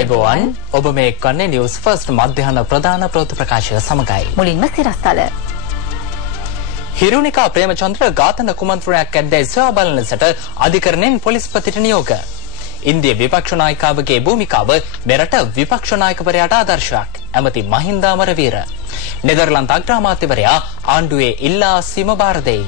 ආයුබෝවන් ඔබ මේ කන්නේ නිවුස් ෆස්ට් මධ්‍යහන ප්‍රධාන ප්‍රවෘත්ති ප්‍රකාශය සමගයි. මුලින්ම සිරස්තල. හිරුනිකා ප්‍රේමචන්ද්‍ර ඝාතන කුමන්ත්‍රණයක් ඇද්දැයි සොයා බලන ලෙසට අධිකරණයෙන් පොලිස්පතිට නියෝග. ඉන්දිය විපක්ෂ නායකයාගේ භූමිකාව මෙරට විපක්ෂ නායකවරයාට ආදර්ශයක්. ඇමති මහින්ද අමරවීර. නෙදර්ලන්ත අග්‍රාමාත්‍යවරයා ආණ්ඩුවේ ඉල්ලා අස්වීම බාර දෙයි.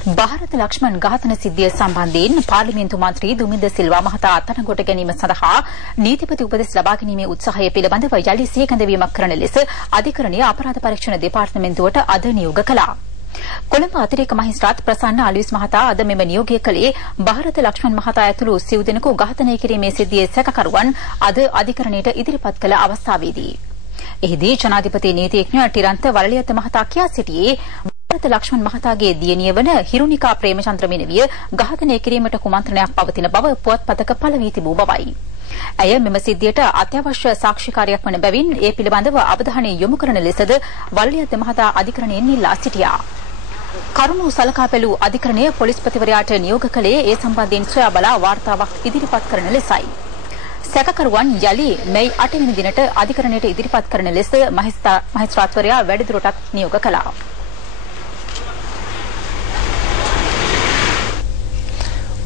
ಭಾರತ ලක්ෂ්මන් ඝාතන සිද්ධිය සම්බන්ධයෙන් පාර්ලිමේන්තු මන්ත්‍රී දුමින්ද සිල්වා මහතා අත්අඩංගුවට ගැනීම සඳහා නීතිපති උපදෙස් ලබා ගැනීමේ උත්සාහය පිළිබඳව යලි සියකඳවීමක් කරන ලෙස අධිකරණීය අපරාධ පරීක්ෂණ දෙපාර්තමේන්තුවට අද නියෝග කළා. කොළඹ අතිරේක මහේස්ත්‍රාත් ප්‍රසන්න අලුයිස් මහතා අද මෙම නියෝගය කළේ ಭಾರತ ලක්ෂ්මන් මහතා ඇතුළු සිව් දෙනෙකු ඝාතනය කිරීමේ සිද්ධියේ සැකකරුවන් අද අධිකරණයට ඉදිරිපත් කළ අවස්ථාවේදී. එහිදී ජනාධිපති නීතිඥ ටිරන්ත වලලියත් මහතා කියා සිටියේ ಭಾರತ ලක්ෂ්මන් මහතාගේ දියණිය වන හිරුනිකා ප්‍රේමචන්ද්‍ර මෙනවිය ඝාතනය කිරීමට කුමන්ත්‍රණයක් පවතින බව පුවත්පතක පළ වී තිබූ බවයි. ඇය මෙම සිද්ධියට අත්‍යවශ්‍ය සාක්ෂිකාරියක් වන බැවින් ඒ පිළිබඳව අවධානය යොමු කරන ලෙසද වලලියත් මහතා අධිකරණයෙන් ඉල්ලා සිටියා. කරුණු සලකා බැලූ අධිකරණය පොලිස්පතිවරයාට නියෝග කළේ ඒ සම්බන්ධයෙන් සොයා බලා වාර්තාවක් ඉදිරිපත් කරන ලෙසයි. සැකකරුවන් යලි මැයි 8 වෙනි දිනට අධිකරණයට ඉදිරිපත් කරන ලෙස මහේස්ත්‍රාත්වරයා වැඩිදුරටත් නියෝග කළා.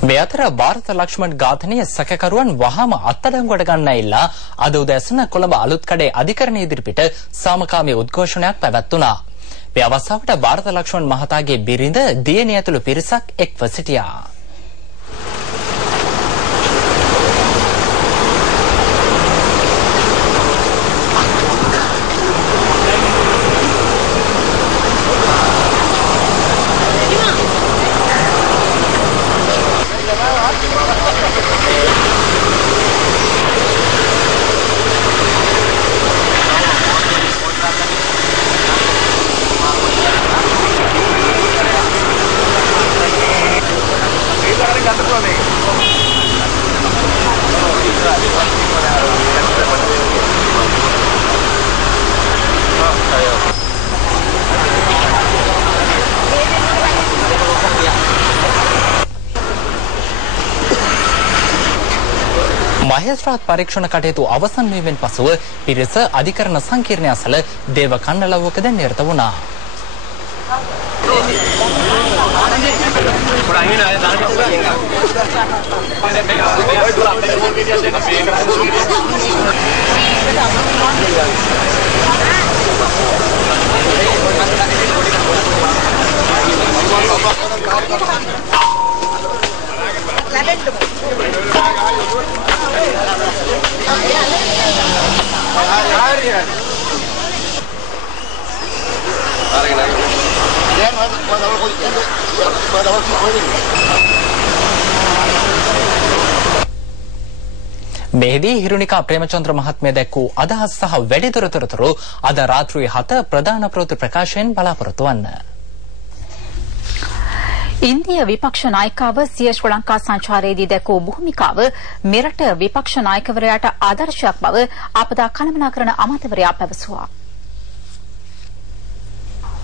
මේ අතර ಭಾರತ ලක්ෂ්මන් ඝාතනයේ සැකකරුවන් වහාම අත්අඩංගුවට ගන්නයිලා අද උදෑසන කොළඹ අලුත්කඩේ අධිකරණ ඉදිරිපිට සාමකාමී උද්ඝෝෂණයක් පැවැත්වුණා. මේ අවස්ථාවට ಭಾರತ ලක්ෂ්මන් මහතාගේ බිරිඳ දියණිය ඇතුළු පිරිසක් එක්ව සිටියා. මහේස්ත්‍රාත් පරීක්ෂණ කටයුතු අවසන් වීමෙන් පසුව පිරිස අධිකරණ සංකීර්ණය අසල දේව කන්නලව්වකද නිරත වුණා. මෙහිදී හිරුනිකා ප්‍රේමචන්ද්‍ර මහත්මිය දැක්වූ අදහස් සහ වැඩිදුර තොරතුරු අද රාත්‍රියේ 7 ප්‍රධාන ප්‍රවෘත්ති ප්‍රකාශයෙන් බලාපොරොත්තු වන්න. ඉන්දිය විපක්ෂ නායකව සිය ශ්‍රී ලංකා සංචාරයේදී දැක්වූ භූමිකාව මෙරට විපක්ෂ නායකවරයාට ආදර්ශයක් බව ආපදා කළමනාකරන අමාත්‍යවරයා පැවසුවා.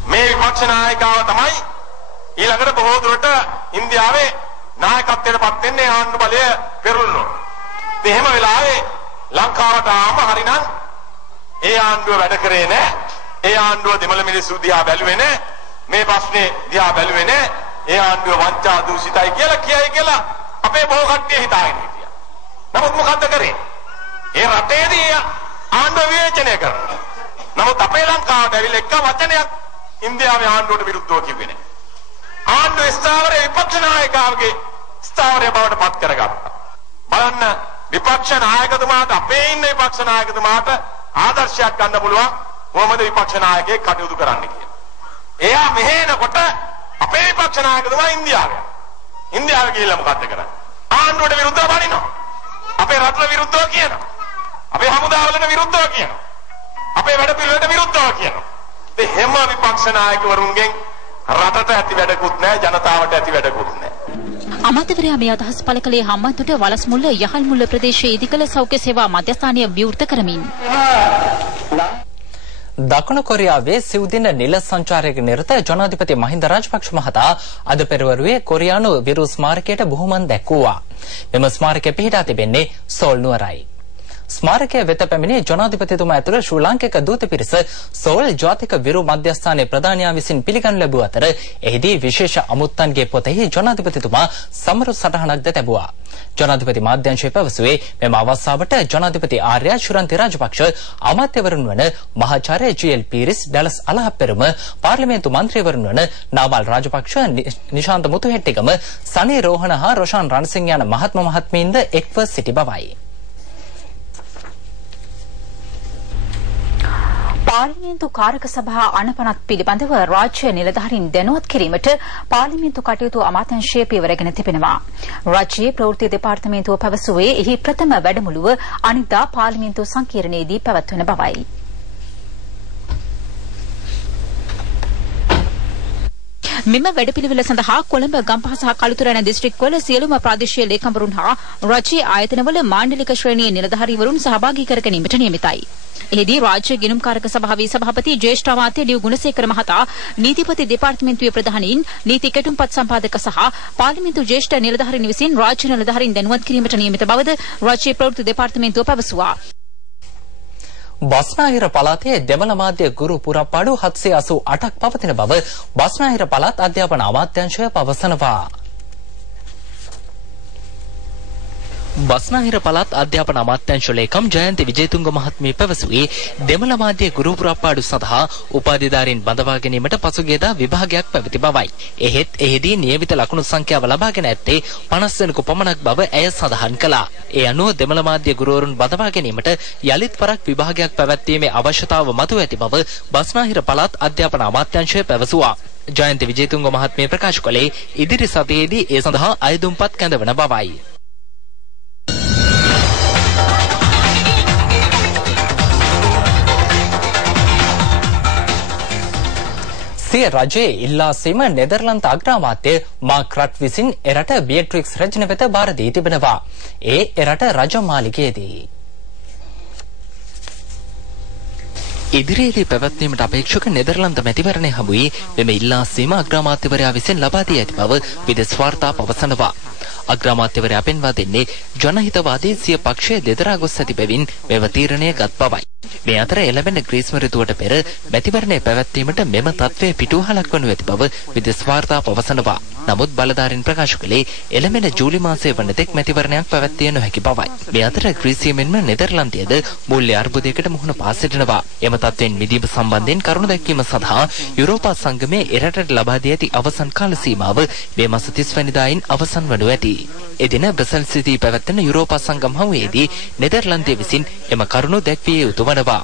මේ විපක්ෂ නායකව තමයි ඊළඟට බොහෝ දුරට ඉන්දියාවේ නායකත්වයට පත් වෙන්නේ ආණ්ඩු බලය පෙරළුණු. එහෙම වෙලාවේ ලංකාවට ආම හරිනම් ඒ ආණ්ඩුව වැඩ කරේ නැහැ. ඒ ආණ්ඩුව දෙමළ මිනිස්සු දිහා බැලුවේ නැහැ. මේ ප්‍රශ්නේ දිහා බැලුවේ නැහැ. ඒ ආණ්ඩුව වංචා දූෂිතයි කියලා කියයි කියලා අපේ බොහෝ කට්ටිය හිතාගෙන හිටියා. නමුත් මොකද්ද කරේ? ඒ රටේදී ආණ්ඩුව විවේචනය කරනවා. නමුත් අපේ ලංකාවට ඇවිල්ලා එක වචනයක් ඉන්දියාවේ ආණ්ඩුවට විරුද්ධව කිව්වේ නැහැ. ආණ්ඩුව ස්ථාවරයේ විපක්ෂ නායකයාගේ ස්ථාවරය බවට පත් කරගත්තා. බලන්න විපක්ෂ නායකතුමාට අපේ ඉන්න විපක්ෂ නායකතුමාට ආදර්ශයක් ගන්න පුළුවන් කොහොමද විපක්ෂ නායකයෙක් කටයුතු කරන්න කියලා. එයා මෙහෙනකොට අපේ විපක්ෂ නායකතුමා ඉන්දියාවේ ගිහිල්ලා මොකද්ද කරන්නේ? ආණ්ඩුවට විරුද්ධව බනිනවා. අපේ රටට විරුද්ධව කියනවා. අපේ හමුදාවලට විරුද්ධව කියනවා. අපේ වැඩ පිළිවෙලට විරුද්ධව කියනවා. ඒ හැම විපක්ෂ නායකවරුන්ගෙන් රටට ඇති වැඩකුත් නැහැ, ජනතාවට ඇති වැඩකුත් නැහැ. අමාත්‍යවරයා මේ අදහස් පළ කළේ හම්බන්තොට වලස්මුල්ල යහල්මුල්ල ප්‍රදේශයේ ඉදිකළ සෞඛ්‍ය සේවා මධ්‍යස්ථානය විවෘත කරමින්. දකුණු කොරියාවේ සිව් දින නිල සංචාරයක නිරත ජනාධිපති මහින්ද රාජපක්ෂ මහතා අද පෙරවරුවේ කොරියානු විරු ස්මාරකයට බුහුමන් දැක්වුවා. මෙම ස්මාරකය පිහිටා තිබෙන්නේ සෝල් නුවරයි. ස්මාරකය වෙත පැමිණි ජනාධිපතිතුමා ඇතුළු ශ්‍රී ලාංකික දූත පිරිස සෝල් ජාතික විරු මධ්‍යස්ථානයේ ප්‍රධානියා විසින් පිළිගනු ලැබුව අතර එහිදී විශේෂ අමුත්තන්ගේ පොතෙහි ජනාධිපතිතුමා සමරු සටහනක්ද තැබුවා. ජනාධිපති මාධ්‍යංශය පැවසුවේ මෙම අවස්ථාවට ජනාධිපති ආර්ය ශුරන්ති රාජපක්ෂ, අමාත්‍යවරුන් වන මහාචාර්ය ජී.එල්. පීරිස්, ඩැලස් අලහප්පෙරුම, පාර්ලිමේන්තු මන්ත්‍රීවරුන් වන නාමල් රාජපක්ෂ, නිශාන්ත මුතුහෙට්ටිගම, සනී රෝහණ හා රොෂාන් රණසිංහ යන මහත්ම මහත්මීන්ද එක්ව සිටි බවයි. පාර්ලිමේන්තු කාරක සභා අනපනත් පිළිබඳව රාජ්‍ය නිලධාරීන් දැනුවත් කිරීමට පාර්ලිමේන්තු කටයුතු අමාත්‍යාංශය පියවරගෙන තිබෙනවා. රාජ්‍යයේ ප්‍රවෘත්ති දෙපාර්තමේන්තුව පැවසුවේ එහි ප්‍රථම වැඩමුළුව අනිද්දා පාර්ලිමේන්තු සංකීර්ණයේදී පැවැත්වෙන බවයි. මෙම වැඩපිළිවෙල සඳහා කොළඹ, ගම්පහ සහ කළුතර යන දිස්ත්‍රික්කවල සියලුම ප්‍රාදේශීය ලේකම්වරුන් හා රාජ්‍ය ආයතනවල මාණ්ඩලික ශ්‍රේණියේ නිලධාරීවරුන් සහභාගී කර ගැනීමට නියමිතයි. එහිදී රාජ්‍ය ගිණුම්කාරක සභාවේ සභාපති ජ්‍යෙෂ්ඨ අමාත්‍ය ඩී ගුණසේකර මහතා, නීතිපති දෙපාර්තමේන්තුවේ ප්‍රධානීන්, නීති කෙටුම්පත් සම්පාදක සහ පාර්ලිමේන්තු ජ්‍යෙෂ්ඨ නිලධාරීන් විසින් රාජ්‍ය නිලධාරීන් දැනුවත් කිරීමට නියමිත බවද රාජ්‍ය ප්‍රවෘත්ති දෙපාර්තමේන්තුව පැවසුවා. බස්නාහිර පළාතේ දෙමළ මාධ්‍ය ගුරු පුරප්පාඩු 788ක් පවතින බව බස්නාහිර පළාත් අධ්‍යාපන අමාත්‍යාංශය පවසනවා. බස්නාහිර පළාත් අධ්‍යාපන අමාත්‍යාංශ ලේකම් ජයන්ති විජේතුංග මහත්මිය පැවසුවේ දෙමළ මාධ්‍ය ගුරු පුරප්පාඩු සඳහා උපාධිධාරීන් බඳවා ගැනීමට පසුගියදා විභාගයක් පැවති බවයි. එහෙත් එහිදී නියමිත ලකුණු සංඛ්‍යාව ලබාගෙන ඇත්තේ 50 දෙනෙකු පමණක් බව ඇය සඳහන් කළා. ඒ අනුව දෙමළ මාධ්‍ය ගුරුවරුන් බඳවා ගැනීමට යලිත් වරක් විභාගයක් පැවැත්වීමේ අවශ්‍යතාව මතුව ඇති බව බස්නාහිර පළාත් අධ්‍යාපන අමාත්‍යාංශය පැවසුවා. ජයන්ති විජේතුංග මහත්මිය ප්‍රකාශ කළේ ඉදිරි සතියේදී ඒ සඳහා අයදුම්පත් කැඳවන බවයි. සිය රජයේ ඉල්ලා සීම නෙදර්ලන්ත අග්‍රාමාත්‍ය මාක් රට් විසින් එරට බියට්‍රික්ස් රජන වෙත බාර දී තිබෙනවා. ඒ එරට රජමාලිගයේදී ඉදිරියේදී පැවැත්වීමට අපේක්ෂක නෙදර්ලන්ත මැතිවරණය හමුවේ මෙම ඉල්ලා සීම අග්‍රාමාත්‍යවරයා විසින් ලබා දී ඇති බව විදේශ වාර්තා පවසනවා. අග්‍රාමාත්‍යවරයා පෙන්වා දෙන්නේ ජනහිතවාදී සිය පක්ෂය දෙදරා ගොස් ඇති බැවින් මෙම තීරණය ගත් බවයි. මේ අතර එළඹෙන ග්‍රීස්ම ඍතුවට පෙර මැතිවරණය පැවැත්වීමට මෙම තත්ත්වය පිටුවහලක් වනු ඇති බව විදේශ වාර්තා පවසනවා. නමුත් බලධාරීන් ප්‍රකාශ කළේ එළඹෙන ජූලි මාසයේ වනතෙක් මැතිවරණයක් පැවැත්විය නොහැකි බවයි. මේ අතර ග්‍රීසිය මෙන්ම නෙදර්ලන්තයේද මූල්‍ය අර්බුදයකට මුහුණ පා සිටිනවා. එම තත්ත්වයෙන් මිදීම සම්බන්ධයෙන් කරුණු දැක්වීම සඳහා යුරෝපා සංගමයේ එරටට ලබා දී ඇති අවසන් කාල සීමාව මේ මාස 30 වැනිදායින් අවසන් වනු ඇති. එදින බ්‍රසල්ස්දී පැවැත්වෙන යුරෝපා සංගම හමුවේදී නෙදර්ලන්තය විසින් එම කරුණු දැක්විය යුතු වනවා.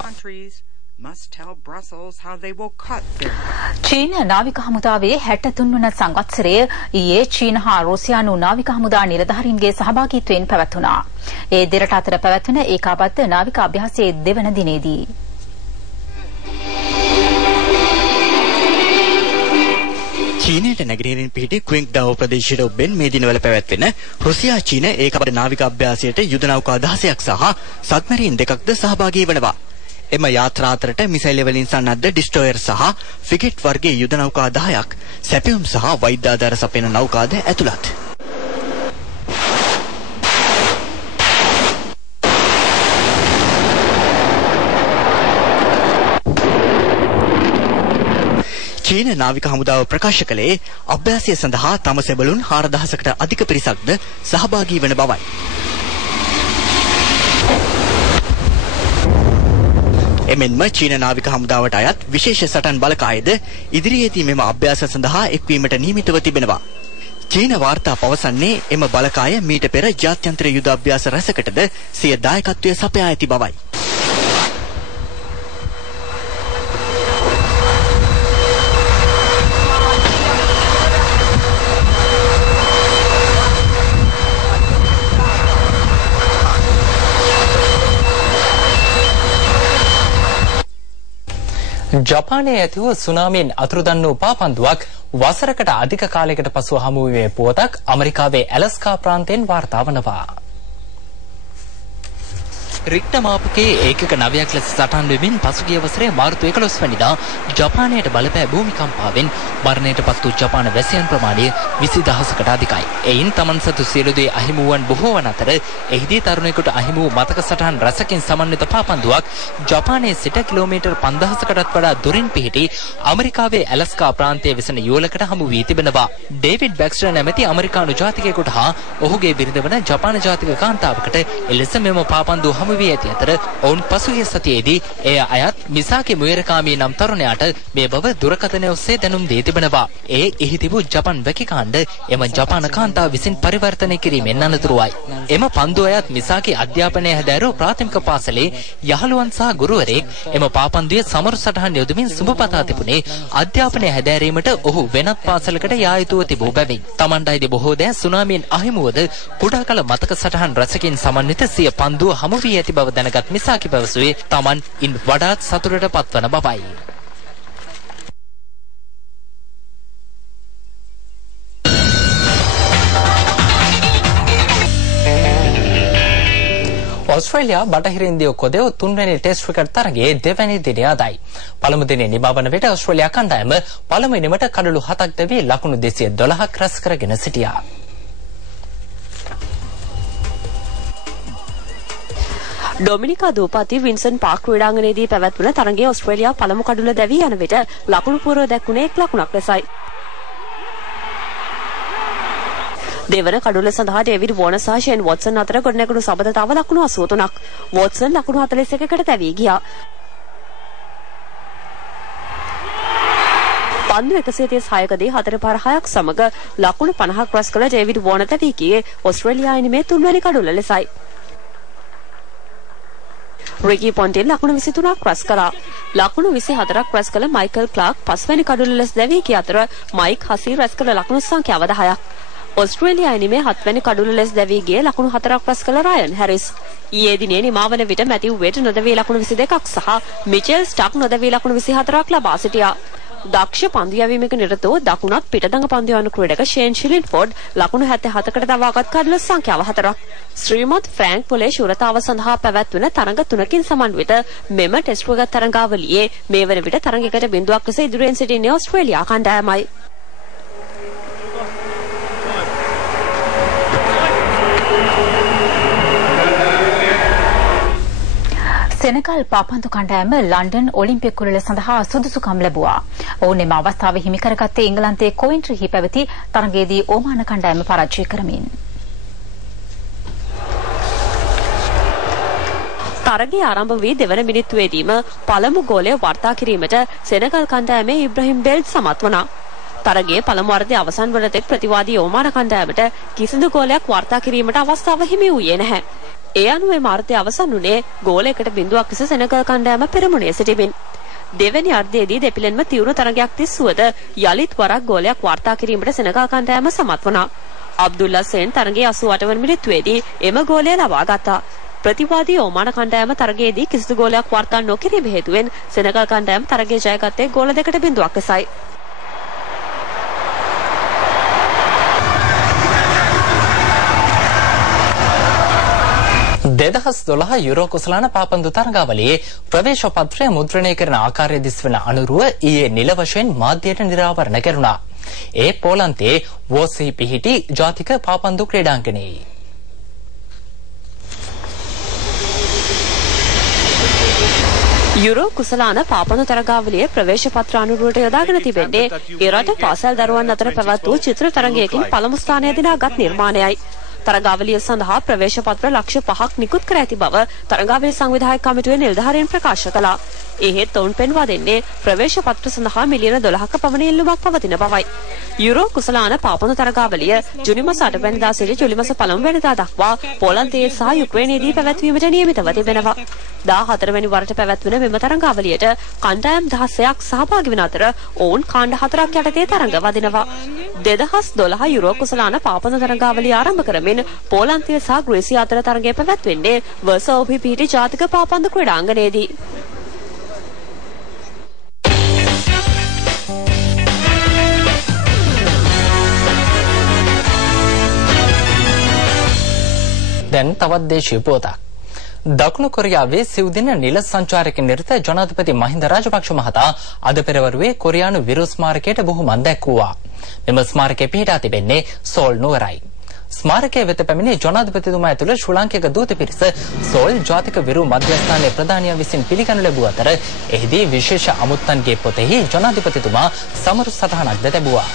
චීන නාවික හමුදාවේ 63 වන සංවත්සරය ඊයේ චීන හා රුසියානු නාවික හමුදා නිලධාරීන්ගේ සහභාගීත්වයෙන් පැවැත්වුණා. ඒ දෙරට අතර පැවැත්වෙන ඒකාබද්ධ නාවික අභ්‍යාසයේ දෙවන දිනේදී චීනයට නැගෙනහිරින් පිහිටි ක්වින්ග්ඩාවෝ ප්‍රදේශයට ඔබෙන් මේ දිනවල පැවැත්වෙන රුසියා චීන ඒකාබද්ධ නාවික අභ්‍යාසයට යුද නෞකා 16ක් සහ සබ්මරීන් 2ක්ද සහභාගී වනවා. එම යාත්‍රා අතරට මිසයිල් වලින් සන්නද්ධ ඩිස්ට්‍රොයර් සහ ෆ්‍රිගේට් වර්ගයේ යුද නෞකා 10ක්, සැපයුම් සහ වෛද්‍ය ආධාර සපයන නෞකාද ඇතුළත්. චීන නාවික හමුදාව ප්‍රකාශ කළේ අභ්‍යාසය සඳහා තම සෙබළුන් 4000කට අධික පිරිසක්ද සහභාගී වන බවයි. එමෙන්ම චීන නාවික හමුදාවට අයත් විශේෂ සටන් බලකායද ඉදිරියේදී මෙම අභ්‍යාස සඳහා එක්වීමට නියමිතව තිබෙනවා. චීන වාර්තා පවසන්නේ එම බලකාය මීට පෙර ජාත්‍යන්තර යුද අභ්‍යාස රැසකටද සිය දායකත්වය සපයා ඇති බවයි. ජපානයේ ඇති වූ සුනාමියෙන් අතුරුදන් වූ පාපන්දුවක් වසරකට අධික කාලයකට පසුව හමු වීමේ පුවතක් ඇමරිකාවේ ඇලස්කා ප්‍රාන්තයෙන් වාර්තා වනවා. රික්ටර් මාපකයේ ඒකක 9ක් ලෙස සටහන් වෙමින් පසුගිය වසරේ මාර්තු 11 වෙනිදා ජපානයට බලපෑ භූමිකම්පාවෙන් මරණයට පත් වූ ජපාන වැසියන් ප්‍රමාණය 20000කට අධිකයි. එයින් තමන් සතු සියලු දේ අහිමි වූවන් බොහෝ වන අතර එහිදී තරුණයෙකුට අහිමි වූ මතක සටහන් රැසකින් සමන්විත පාපන්දුවක් ජපානයේ සිට කිලෝමීටර් 5000කටත් වඩා දුරින් පිහිටි ඇමරිකාවේ ඇලස්කා ප්‍රාන්තයේ වෙසෙන යුවලකට හමු වී තිබෙනවා. ඩේවිඩ් බැක්ස්ටර් නැමැති ඇමරිකානු ජාතිකයෙකුට හා ඔහුගේ බිරිඳ වන ජපාන ජාතික කාන්තාවකට එලෙස මෙම පාපන්දුව හමු වී ඇති අතර ඔවුන් පසුගිය සතියේදී එය අයත් මිසාකි මුයරකාමී නම් තරුණයාට මේ බව දුරකථනය ඔස්සේ දැනුම් දී තිබෙනවා. ඒ එහි තිබූ ජපන් වැකිකාණ්ඩ එම ජපාන කාන්තාව විසින් පරිවර්තනය කිරීමෙන් අනතුරුවයි. එම පන්දුව අයත් මිසාකි අධ්‍යාපනය හැදෑරූ ප්‍රාථමික පාසලේ යහළුවන් සහ ගුරුවරයෙක් එම පාපන්දුවේ සමරු සටහන් යොදමින් සුබපතා තිබුණේ අධ්‍යාපනය හැදෑරීමට ඔහු වෙනත් පාසලකට යා යුතුව තිබූ බැවින්. තමන්ට අයිති බොහෝ දෑ සුනාමියෙන් අහිමුවද කුඩා කල මතක සටහන් රැසකින් සමන්විත සිය පන්දුව හමු වී ඇති බව දැනගත් මිසාකි පැවසුවේ තමන් ඉන් වඩාත් සතුටට පත්වන බවයි. ඔස්ට්‍රේලියා බටහිර ඉන්දිය කොදෙව් තුන්වැනි ටෙස්ට් ක්‍රිකට් තරගයේ දෙවැනි දිනය අදයි. පළමු දිනේ නිමවන විට ඔස්ට්‍රේලියා කණ්ඩායම පළමු ඉනිමට කඩලු 7ක් දැවී ලකුණු 212ක් රැස් කරගෙන සිටියා. ඩොමිනිකා දූපති වින්සන් පාක් ක්‍රීඩාංගණයේදී පැවැත්වුණ තරගයේ ඔස්ට්‍රේලියා පළමු කඩුල දැවී යන විට ලකුණු පුරව දැක්ුණේ 1 ලකුණක් ලෙසයි. දෙවන කඩුල සඳහා ඩේවිඩ් වෝර්නර් සහ ෂේන් වොට්සන් අතර ගොඩනැගුණු සබඳතාව ලකුණු 83ක්. වොට්සන් ලකුණු 41කට දැවී ගියා. පන්දු 136කදී 4/6ක් සමග ලකුණු 50ක් රැස් කළ ඩේවිඩ් වෝර්නර් දැවී ගියේ ඔස්ට්‍රේලියා ඉනිමේ තුන්වැනි කඩුල ලෙසයි. රිකි පොන්ටින් ලකුණු 23ක් රැස් කළා. ලකුණු 24ක් රැස් කළ මයිකල් ක්ලාක් පස්වැනි කඩුල ලෙස දැවී ගිය අතර මයික් හසී රැස් කළ ලකුණු සංඛ්‍යාව 10ක්. ඔස්ට්‍රේලියා ඉනිමේ 7 වැනි කඩුල ලෙස දැවී ගියේ ලකුණු 4ක් රැස් කළ රයන් හැරිස්. ඊයේ දිනේ නිමාවන විට මැතිව් වෙඩ් නොදැවී ලකුණු 22ක් සහ මිචෙල් ස්ටක් නොදැවී ලකුණු 24ක් ලබා සිටියා. දක්ෂ පන්දු යැවීමක නිරතව දකුණත් පිටදඟ පන්දු යවන ක්‍රීඩක ෂේන් ෂිලින්ෆෝඩ් ලකුණු 77කට දවාගත් කඩුල සංඛ්‍යාව 4ක්. ශ්‍රීමත් ෆ්‍රැන්ක් පොලේ ශූරතාව සඳහා පැවැත්වෙන තරඟ 3කින් සමන්විත මෙම ටෙස්ට් ක්‍රිකට් තරඟාවලියේ මේ වන විට තරඟයකට බිඳුවක් ලෙස ඉදිරියෙන් සිටින්නේ ඔස්ට්‍රේලියා කණ්ඩායමයි. සෙනගල් පාපන්දු කණ්ඩායම ලන්ඩන් ඔලිම්පික් කුළුල්ල සඳහා සුදුසුකම් ලැබුවා. ඔවුන් එම අවස්ථාවේ හිමි කරගත්තේ එංගලන්තයේ කොයින්ට්‍රිහි පැවති තරගයේදී ඕමාන කණ්ඩායම පරාජය කරමින්. තරගය ආරම්භ වී දෙවන මිනිත්තුවේදීම පළමු ගෝලය වාර්තා කිරීමට සෙනගල් කණ්ඩායමේ ඉබ්‍රහීම් බෙල්ට් සමත් වුණා. තරගයේ පළමු වර්ධයේ අවසන් වන තෙක් ප්‍රතිවාදී ඕමාන කණ්ඩායමට කිසිදු ගෝලයක් වාර්තා කිරීමට අවස්ථාව හිමි වූයේ නැහැ. ඒ අනුව මාර්ගයේ අවසන් වුණේ ගෝලයකට බිඳුවක් ලෙස සෙනගල් කණ්ඩායම පෙරමුණේ සිටිමින්. දෙවැනි අර්ධයේදී දෙපිලෙන්ම තීව්‍ර තරගයක් තිස්සුවද යලිත් වරක් ගෝලයක් වාර්තා කිරීමට සෙනගල් කණ්ඩායම සමත් වුණා. අබ්දුල්ලා සෙන් තරගයේ 88 වන මිනිත්තුවේදී එම ගෝලය ලබා ගත්තා. ප්‍රතිවාදී ඕමාන කණ්ඩායම තරගයේදී කිසිදු ගෝලයක් වාර්තා නොකිරීම හේතුවෙන් සෙනගල් කණ්ඩායම තරගය ජයගත්තේ ගෝල 2කට බිඳුවක් ලෙසයි. 2012 යුරෝ කුසලාන පාපන්දු තරගාවලියේ ප්‍රවේශ පත්‍රය මුද්‍රණය කරන ආකාරය දිස්වන අනුරුව ඊයේ නිල වශයෙන් මාධ්‍යයට නිරාවරණ කෙරුණා. ඒ පෝලන්තයේ වෝසි පිහිටි ජාතික පාපන්දු ක්‍රීඩාංගණයේ. යුරෝ කුසලාන පාපන්දු තරගාවලියේ ප්‍රවේශ පත්‍ර අනුරුවට යොදාගෙන තිබෙන්නේ ඒ රට පාසල් දරුවන් අතර පැවැත් වූ චිත්‍ර තරගයකින් පළමු ස්ථානය දිනාගත් නිර්මාණයයි. තරගාවලිය සඳහා ප්‍රවේශ පත්‍ර ලක්ෂ 5ක් නිකුත් කර ඇති බව තරගාවලිය සංවිධායක කමිටුවේ නිලධාරීන් ප්‍රකාශ කළා. එහෙත් ඔවුන් පෙන්වා දෙන්නේ ප්‍රවේශ පත්‍ර සඳහා මිලියන 12ක පමණ ඉල්ලුමක් පවතින බවයි. යුරෝ කුසලාන පාපන්දු තරගාවලිය ජුනි මාස 8 වෙනිදා සිට ජූලි මාස 1 වෙනිදා දක්වා පෝලන්තයේ සහ යුක්‍රේනයේදී පැවැත්වීමට නියමිතව තිබෙනවා. 14 වෙනි වරට පැවැත්වෙන මෙම තරගාවලියට කණ්ඩායම් 16ක් සහභාගී වන අතර ඔවුන් කාණ්ඩ 4ක් යටතේ තරඟ වදිනවා. 2012 යුරෝ කුසලාන පාපන්දු තරගාවලිය ආරම්භ කරමින් පෝලන්තය සහ ග්‍රීසිය අතර තරගය පැවැත්වෙන්නේ වර්සෝව්හි පිහිටි ජාතික පාපන්දු ක්‍රීඩාංගණයේදී. දැන් තවත් දේශීය පුවතක්. දකුණු කොරියාවේ සිව් දින නිල සංචාරක නිරත ජනාධිපති මහින්ද රාජපක්ෂ මහතා අද පෙරවරුවේ කොරියානු විරු ස්මාරකයට බුහුමන් දැක්වුවා. මෙම ස්මාරකය පිහිටා තිබෙන්නේ සෝල් නුවරයි. ස්මාරකයේ වෙත පැමිණි ජනාධිපතිතුමා ඇතුළු ශ්‍රී ලාංකික දූත පිරිස සෝල් ජාතික විරු මධ්‍යස්ථානයේ ප්‍රධානියා විසින් පිළිගනු ලැබුව අතර එහිදී විශේෂ අමුත්තන්ගේ පොතෙහි ජනාධිපතිතුමා සමරු සටහනක්ද ලැබුවා.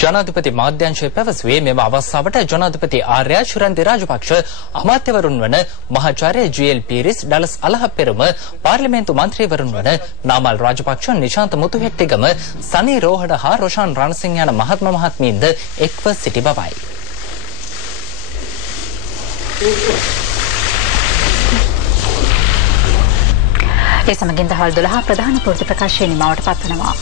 ජනාධිපති මාධ්‍යංශය පැවසුවේ මෙම අවස්ථාවට ජනාධිපති ආර්ය ශුරන්ති රාජපක්ෂ අමාත්‍යවරුන් වන මහාචාර්ය ජී.එල්. පීරිස් ඩලස් අලහප්පෙරම පාර්ලිමේන්තු මන්ත්‍රීවරුන් වන නාමල් රාජපක්ෂ නිශාන්ත මුතුහෙට්ටිගම සනි රෝහණ හා රොෂාන් රණසිංහ යන මහත්ම මහත්මීන්ද එක්ව සිටි බවයි. ඒ සමගින් දහවල් 12 ප්‍රධාන පොරොන්දු ප්‍රකාශය නිමවට පත්වනවා.